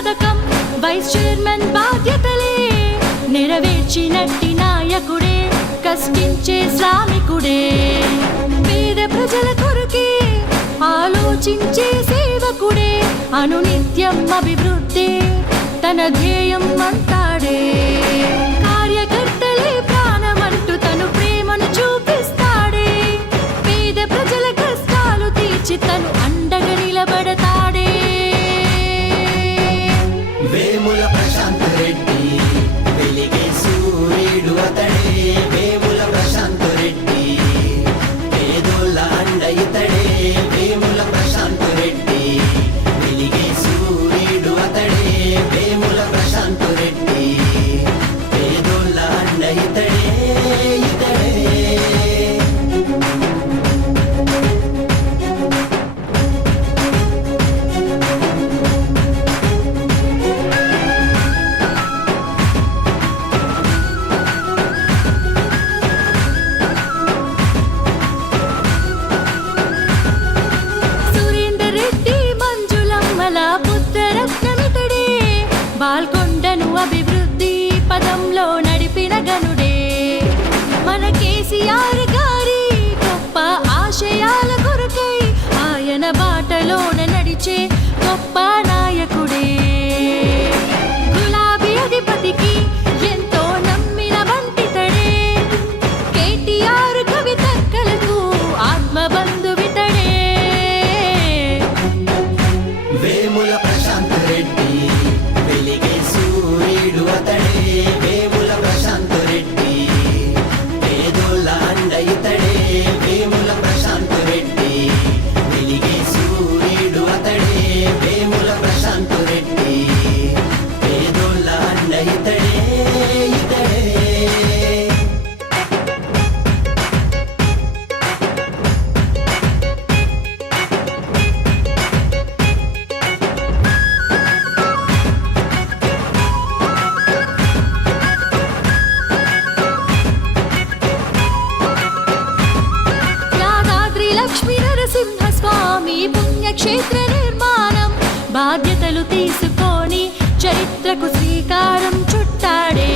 పథకం. Vice chairman బాధ్యతలే నెరవేర్చినట్టి నాయకుడే కష్టించే శ్రామికుడే. పేద ప్రజల కొరకే ఆలోచించే సేవకుడే అనునిత్యం అభివృద్ధి తన ధ్యేయం అంటాడే కార్యకర్తలే ప్రాణమంటూ తను ప్రేమను చూపిస్తాడే. పేద ప్రజల కష్టాలు తీర్చి తను అన్న vida ganó. క్షేత్ర నిర్మాణం బాధ్యతలు తీసుకొని చరిత్రకు శ్రీకారం చుట్టాడే.